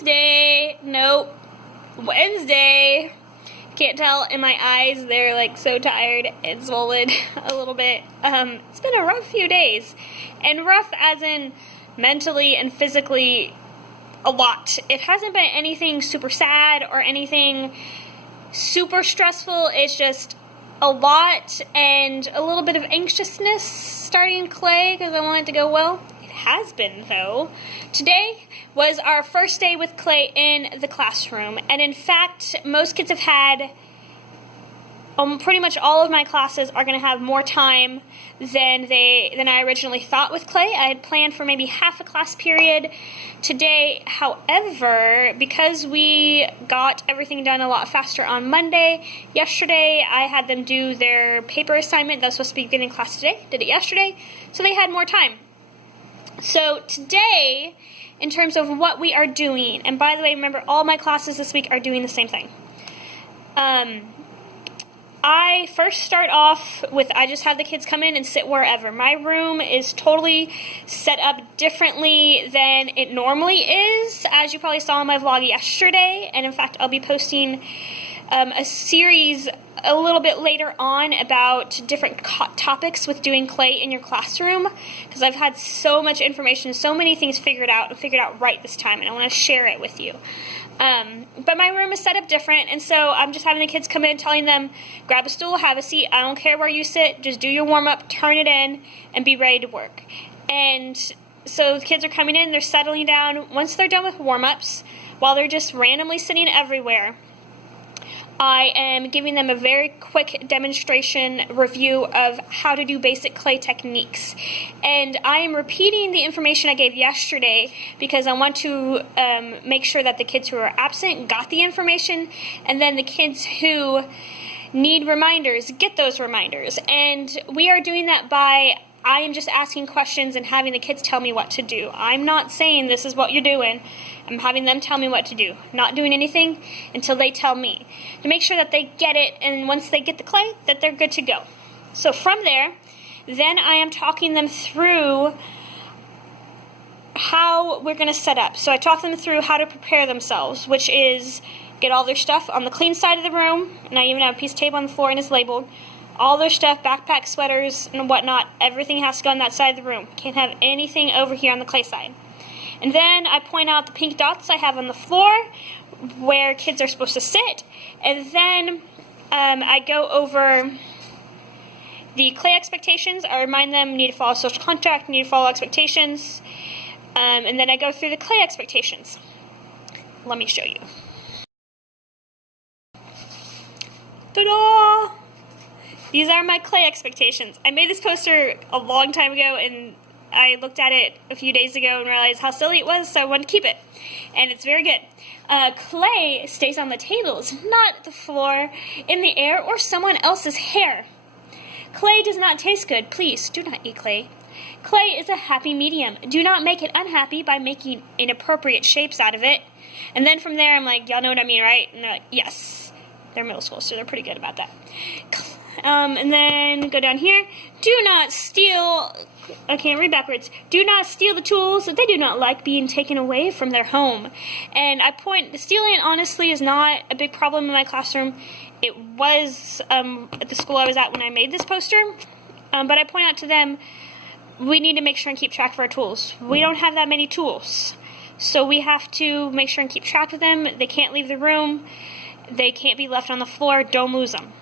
Tuesday. Nope. Wednesday. Can't tell in my eyes. They're like so tired and swollen a little bit. It's been a rough few days. And rough as in mentally and physically a lot. It hasn't been anything super sad or anything super stressful. It's just a lot and a little bit of anxiousness starting Clay because I want it to go well. It has been, though. Today was our first day with Clay in the classroom, and in fact, most kids have had, pretty much all of my classes are going to have more time than I originally thought with Clay. I had planned for maybe half a class period today. However, because we got everything done a lot faster on Monday, yesterday I had them do their paper assignment that was supposed to be beginning class today. Did it yesterday, so they had more time. So today, in terms of what we are doing, and by the way, remember all my classes this week are doing the same thing. I first start off with, I just have the kids come in and sit wherever. My room is totally set up differently than it normally is, as you probably saw in my vlog yesterday. And in fact, I'll be posting a series a little bit later on about different topics with doing Clay in your classroom, because I've had so much information, so many things figured out right this time, and I want to share it with you. But my room is set up different, and so I'm just having the kids come in, telling them, grab a stool, have a seat, I don't care where you sit, just do your warm-up, turn it in, and be ready to work. And so the kids are coming in, they're settling down. Once they're done with warm-ups, while they're just randomly sitting everywhere, I am giving them a very quick demonstration review of how to do basic Clay techniques. And I am repeating the information I gave yesterday because I want to make sure that the kids who are absent got the information, and then the kids who need reminders get those reminders. And we are doing that by, I am just asking questions and having the kids tell me what to do. I'm not saying this is what you're doing. I'm having them tell me what to do. Not doing anything until they tell me, to make sure that they get it, and once they get the Clay, that they're good to go. So from there, then I am talking them through how we're going to set up. So I talk them through how to prepare themselves, which is get all their stuff on the clean side of the room, and I even have a piece of tape on the floor and it's labeled. All their stuff, backpack, sweaters, and whatnot, everything has to go on that side of the room. Can't have anything over here on the Clay side. And then I point out the pink dots I have on the floor where kids are supposed to sit. And then I go over the Clay expectations. I remind them, need to follow social contract, need to follow expectations. And then I go through the Clay expectations. Let me show you. Ta-da! These are my Clay expectations. I made this poster a long time ago, and I looked at it a few days ago and realized how silly it was, so I wanted to keep it. And it's very good. Clay stays on the tables, not the floor, in the air, or someone else's hair. Clay does not taste good. Please, do not eat clay. Clay is a happy medium. Do not make it unhappy by making inappropriate shapes out of it. And then from there, I'm like, y'all know what I mean, right? And they're like, yes. They're middle school, so they're pretty good about that. And then go down here. Do not steal, I can't read backwards. Do not steal the tools. They do not like being taken away from their home. And I point, stealing honestly is not a big problem in my classroom. It was at the school I was at when I made this poster. But I point out to them, we need to make sure and keep track of our tools. We don't have that many tools. So we have to make sure and keep track of them. They can't leave the room. They can't be left on the floor. Don't lose them.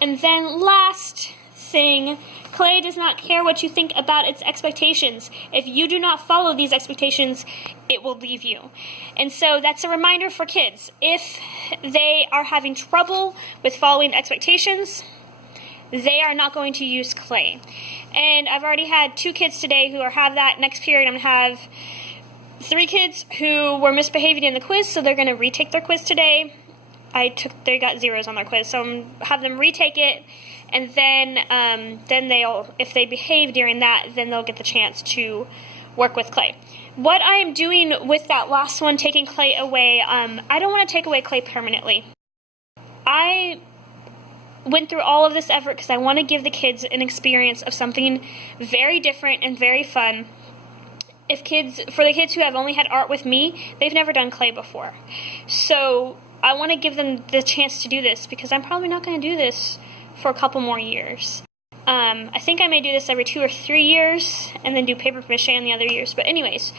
And then last thing, Clay does not care what you think about its expectations. If you do not follow these expectations, it will leave you. And so that's a reminder for kids. If they are having trouble with following expectations, they are not going to use Clay. And I've already had 2 kids today who have that. Next period I'm going to have 3 kids who were misbehaving in the quiz, so they're going to retake their quiz today. They got zeros on their quiz, so I'm going to have them retake it, and then they'll, if they behave during that, then they'll get the chance to work with Clay. What I am doing with that last one, taking Clay away, I don't want to take away Clay permanently. I went through all of this effort because I want to give the kids an experience of something very different and very fun. for the kids who have only had art with me, they've never done clay before. So I want to give them the chance to do this, because I'm probably not going to do this for a couple more years. I think I may do this every 2 or 3 years, and then do paper mache in the other years. But anyways,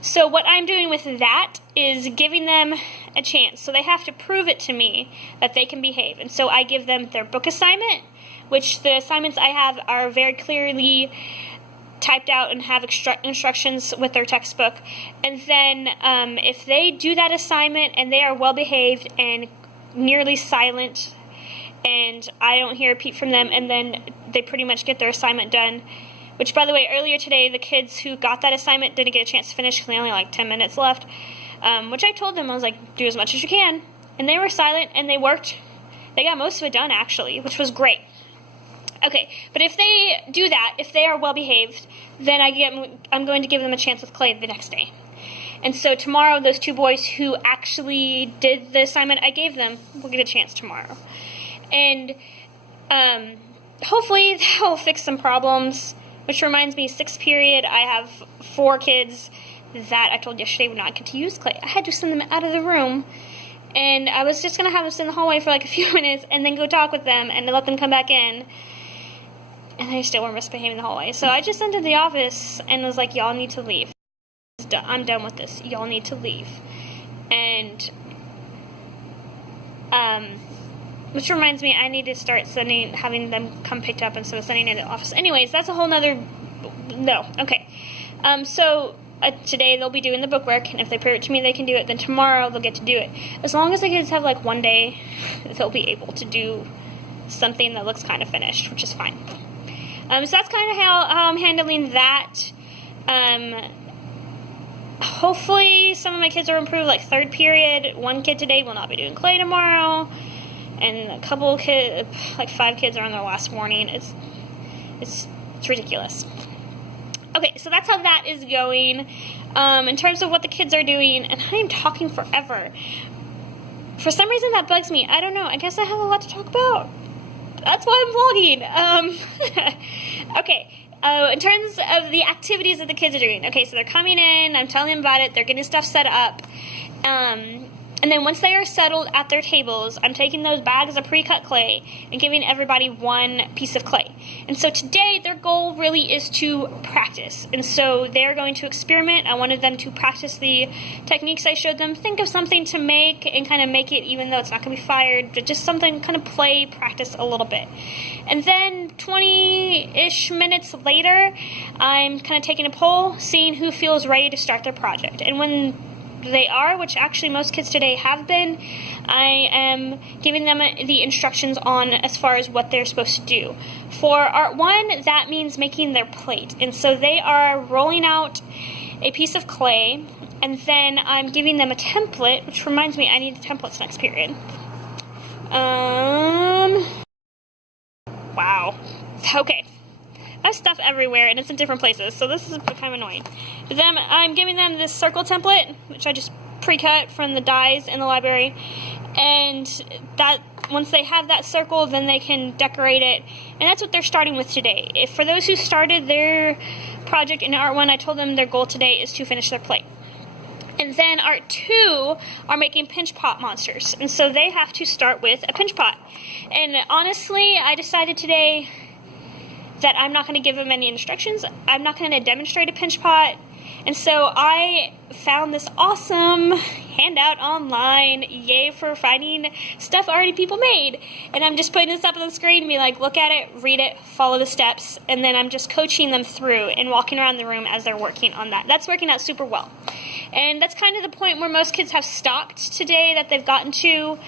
so what I'm doing with that is giving them a chance. So they have to prove it to me that they can behave. And so I give them their book assignment, which the assignments I have are very clearly typed out and have instructions with their textbook. And then if they do that assignment and they are well behaved and nearly silent, and I don't hear a peep from them, and then they pretty much get their assignment done. Which, by the way, earlier today, the kids who got that assignment didn't get a chance to finish because they only had like 10 minutes left. Which I told them, I was like, do as much as you can. And they were silent, and they worked. They got most of it done, actually, which was great. Okay, but if they do that, if they are well behaved, then I'm going to give them a chance with clay the next day. And so tomorrow, those 2 boys who actually did the assignment I gave them will get a chance tomorrow. And hopefully that will fix some problems. Which reminds me, 6th period, I have 4 kids that I told yesterday would not get to use clay. I had to send them out of the room, and I was just going to have them sit in the hallway for like a few minutes and then go talk with them and let them come back in. And they still were misbehaving in the hallway. So I just entered the office and was like, y'all need to leave. I'm done with this. Y'all need to leave. And, which reminds me, I need to start having them come picked up instead of sending in the office. Anyways, that's a whole nother, no, okay. So today they'll be doing the bookwork, and if they prove it to me they can do it, then tomorrow they'll get to do it. As long as the kids have like one day, they'll be able to do something that looks kind of finished, which is fine. So that's kind of how I'm handling that. Hopefully some of my kids are improved, like 3rd period. 1 kid today will not be doing clay tomorrow. And a couple kids, like 5 kids are on their last warning. It's ridiculous. Okay, so that's how that is going. In terms of what the kids are doing, and I am talking forever. For some reason that bugs me. I don't know. I guess I have a lot to talk about. That's why I'm vlogging. Okay. In terms of the activities that the kids are doing. Okay, so they're coming in. I'm telling them about it. They're getting stuff set up. And then once they are settled at their tables, I'm taking those bags of pre-cut clay and giving everybody 1 piece of clay. And so today, their goal really is to practice. And so they're going to experiment. I wanted them to practice the techniques I showed them. Think of something to make and kind of make it, even though it's not going to be fired, but just something, kind of play, practice a little bit. And then 20-ish minutes later, I'm kind of taking a poll, seeing who feels ready to start their project. And when they are, which actually most kids today have been, I am giving them the instructions on as far as what they're supposed to do. For Art 1, that means making their plate. And so they are rolling out a piece of clay, and then I'm giving them a template, which reminds me I need the templates next period. Wow. Okay. I have stuff everywhere, and it's in different places, so this is kind of annoying. But then I'm giving them this circle template, which I just pre-cut from the dies in the library, and that once they have that circle, then they can decorate it, and that's what they're starting with today. If for those who started their project in Art 1, I told them their goal today is to finish their plate. And then Art 2 are making pinch pot monsters, and so they have to start with a pinch pot. And honestly, I decided today that I'm not going to give them any instructions. I'm not going to demonstrate a pinch pot. And so I found this awesome handout online. Yay for finding stuff already people made. And I'm just putting this up on the screen and be like, look at it, read it, follow the steps. And then I'm just coaching them through and walking around the room as they're working on that. That's working out super well. And that's kind of the point where most kids have stopped today that they've gotten to.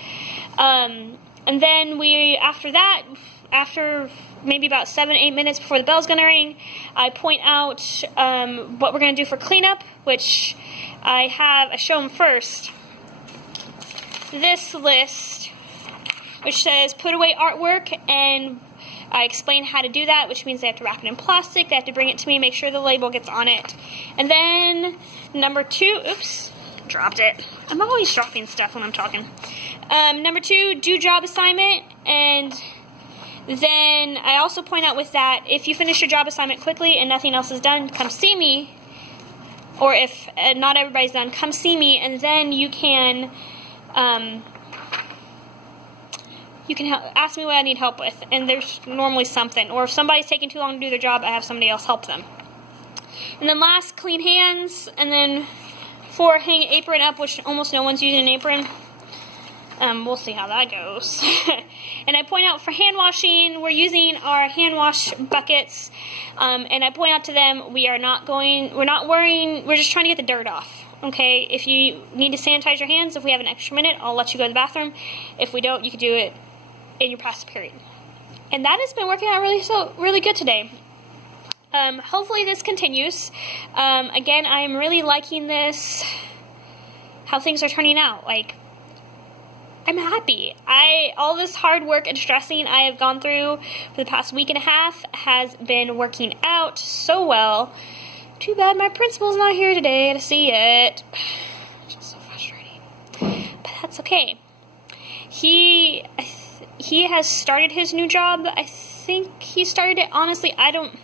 And then after maybe about 7-8 minutes before the bell's going to ring, I point out what we're going to do for cleanup, which I show them first this list, which says put away artwork, and I explain how to do that, which means they have to wrap it in plastic, they have to bring it to me, make sure the label gets on it. And then number 2, oops, dropped it. I'm always dropping stuff when I'm talking. Number 2, do job assignment, and Then I also point out with that, if you finish your job assignment quickly and nothing else is done, come see me. Or if not everybody's done, come see me, and then you can ask me what I need help with, and there's normally something. Or if somebody's taking too long to do their job, I have somebody else help them. And then last, clean hands, and then 4, hang apron up, which almost no one's using an apron. We'll see how that goes. And I point out for hand washing, we're using our hand wash buckets, and I point out to them we're not worrying, we're just trying to get the dirt off. Okay, if you need to sanitize your hands, if we have an extra minute, I'll let you go to the bathroom. If we don't, you can do it in your past period. And that has been working out really good today. Hopefully this continues. Again, I am really liking this, how things are turning out. Like, I'm happy. All this hard work and stressing I have gone through for the past week and a half has been working out so well. Too bad my principal's not here today to see it. Which is so frustrating. But that's okay. He has started his new job. I think he started it. Honestly, I don't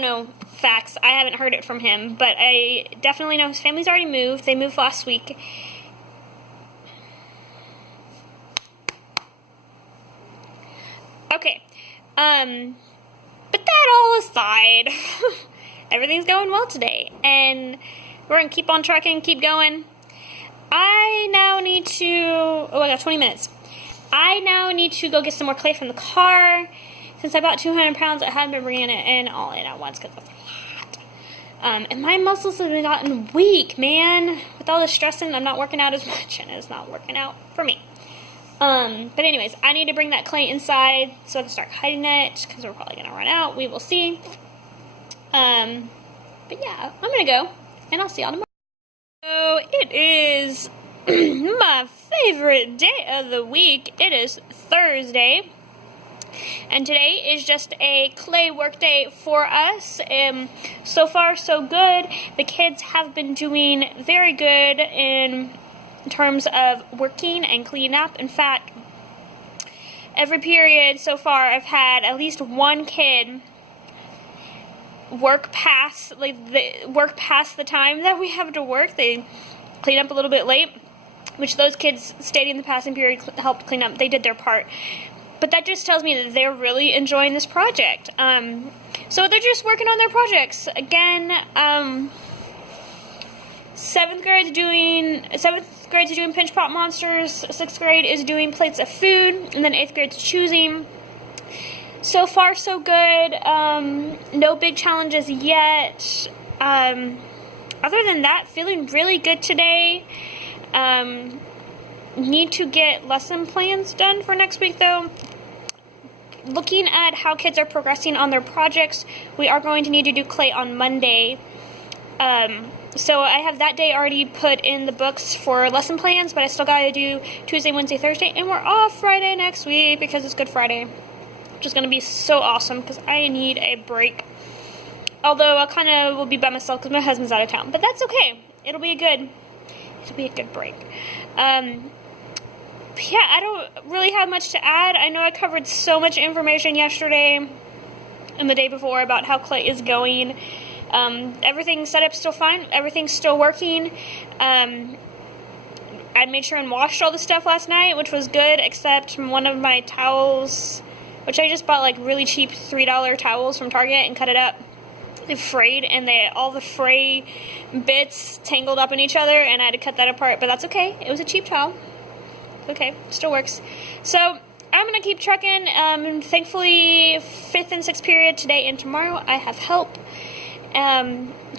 know facts. I haven't heard it from him, but I definitely know his family's already moved. They moved last week. Okay. But that all aside, everything's going well today, and we're going to keep on trucking, keep going. I now need to, I got 20 minutes. I now need to go get some more clay from the car. Since I bought 200 pounds, I haven't been bringing it in all in at once because that's a lot. And my muscles have gotten weak, man. With all this stressing, I'm not working out as much, and it's not working out for me. But anyways, I need to bring that clay inside so I can start hiding it because we're probably going to run out. We will see. But yeah, I'm going to go, and I'll see y'all tomorrow. So it is my favorite day of the week. It is Thursday, and today is just a clay work day for us. So far, so good. The kids have been doing very good in terms of working and cleaning up. In fact, every period so far, I've had at least one kid work past the time that we have to work. They clean up a little bit late, which those kids stayed in the passing period, helped clean up. They did their part. But that just tells me that they're really enjoying this project. So they're just working on their projects. Again, 7th grade is doing pinch pot monsters, 6th grade is doing plates of food, and then 8th grade's choosing. So far, so good. No big challenges yet. Other than that, feeling really good today. Need to get lesson plans done for next week, though. Looking at how kids are progressing on their projects, we are going to need to do clay on Monday. So I have that day already put in the books for lesson plans, but I still got to do Tuesday, Wednesday, Thursday, and we're off Friday next week because it's Good Friday, which is going to be so awesome because I need a break. Although I kind of will be by myself because my husband's out of town, but that's okay. It'll be a good break. Yeah, I don't really have much to add. I know I covered so much information yesterday and the day before about how clay is going. Everything's set up still fine. Everything's still working. I made sure and washed all the stuff last night, which was good, except one of my towels, which I just bought like really cheap $3 towels from Target and cut it up. They frayed, and all the fray bits tangled up in each other, and I had to cut that apart, but that's okay. It was a cheap towel. Okay, still works. So I'm going to keep trucking. Thankfully, 5th and 6th period today and tomorrow, I have help. So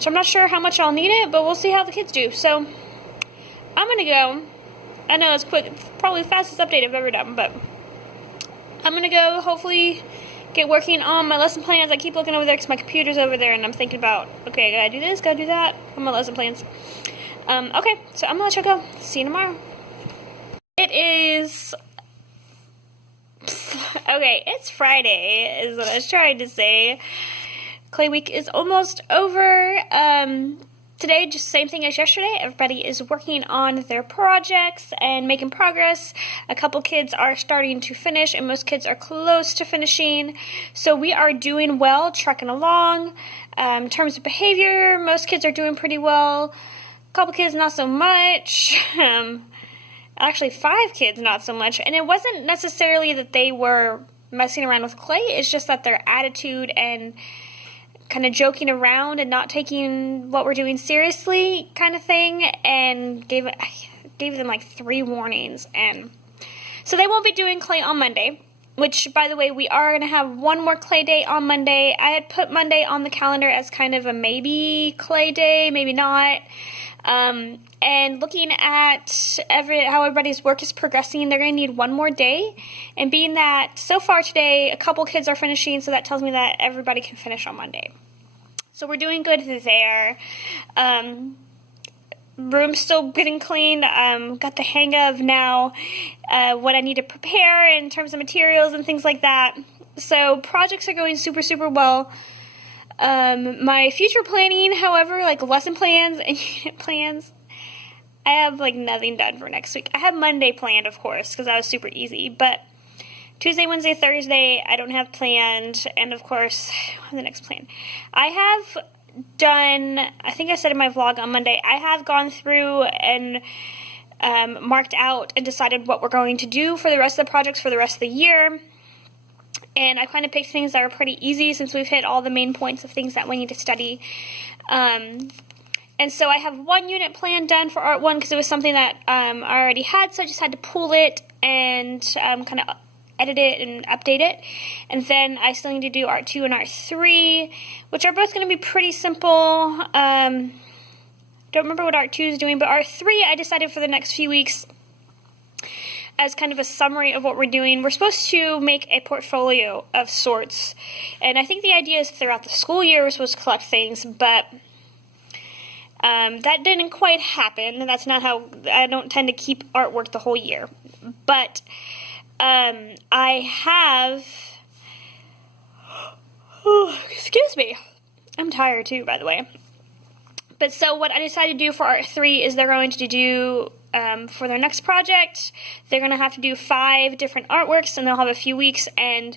I'm not sure how much I'll need it, but we'll see how the kids do. So I'm going to go. I know it's quick, probably the fastest update I've ever done, but I'm going to go hopefully get working on my lesson plans. I keep looking over there because my computer's over there, and I'm thinking about, okay, gotta do this, gotta do that on my lesson plans. Okay, so I'm going to let y'all go. See you tomorrow. It is, okay, it's Friday, is what I was trying to say. Clay week is almost over. today, just the same thing as yesterday. Everybody is working on their projects and making progress. A couple kids are starting to finish, and most kids are close to finishing. So we are doing well, trucking along. In terms of behavior, most kids are doing pretty well. A couple kids, not so much. Actually, 5 kids, not so much. And it wasn't necessarily that they were messing around with clay. It's just that their attitude and kind of joking around and not taking what we're doing seriously kind of thing, and gave them like 3 warnings. And so they won't be doing clay on Monday, which, by the way, we are going to have one more clay day on Monday. I had put Monday on the calendar as kind of a maybe clay day, maybe not. And looking at how everybody's work is progressing, they're going to need one more day. And being that so far today, a couple kids are finishing, so that tells me that everybody can finish on Monday. So we're doing good there. Room's still getting cleaned. Got the hang of now what I need to prepare in terms of materials and things like that. So projects are going super, super well. My future planning, however, like lesson plans and unit plans, I have like nothing done for next week. I have Monday planned, of course, because that was super easy, but Tuesday, Wednesday, Thursday, I don't have planned, and of course, the next plan. I have done, I think I said in my vlog on Monday, I have gone through and marked out and decided what we're going to do for the rest of the projects for the rest of the year. And I kind of picked things that are pretty easy since we've hit all the main points of things that we need to study. And so I have one unit plan done for Art 1 because it was something that I already had, so I just had to pull it and kind of edit it and update it. And then I still need to do Art 2 and Art 3, which are both going to be pretty simple. Don't remember what Art 2 is doing, but Art 3 I decided for the next few weeks as kind of a summary of what we're doing. We're supposed to make a portfolio of sorts, and I think the idea is throughout the school year we're supposed to collect things, but that didn't quite happen. That's not how, I don't tend to keep artwork the whole year, but I have, excuse me, I'm tired too, by the way. But so what I decided to do for Art 3 is they're going to do, for their next project, they're going to have to do 5 different artworks, and they'll have a few weeks and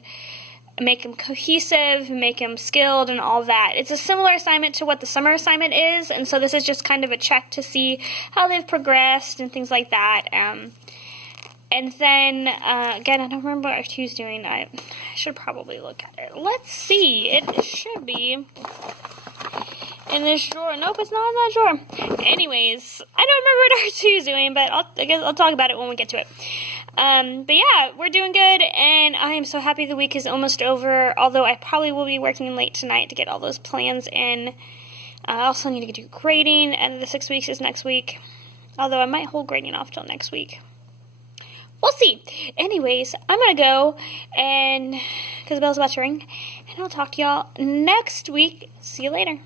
make them cohesive, make them skilled, and all that. It's a similar assignment to what the summer assignment is, and so this is just kind of a check to see how they've progressed and things like that. And then, again, I don't remember what Art 2 is doing. I should probably look at it. Let's see. It should be in this drawer. Nope, it's not in that drawer. Anyways, I don't remember what Art 2 is doing, but I guess I'll talk about it when we get to it. But yeah, we're doing good, and I am so happy the week is almost over, although I probably will be working late tonight to get all those plans in. I also need to do grading, and the 6 weeks is next week, although I might hold grading off till next week. We'll see. Anyways, I'm going to go, and because the bell's about to ring, and I'll talk to y'all next week. See you later.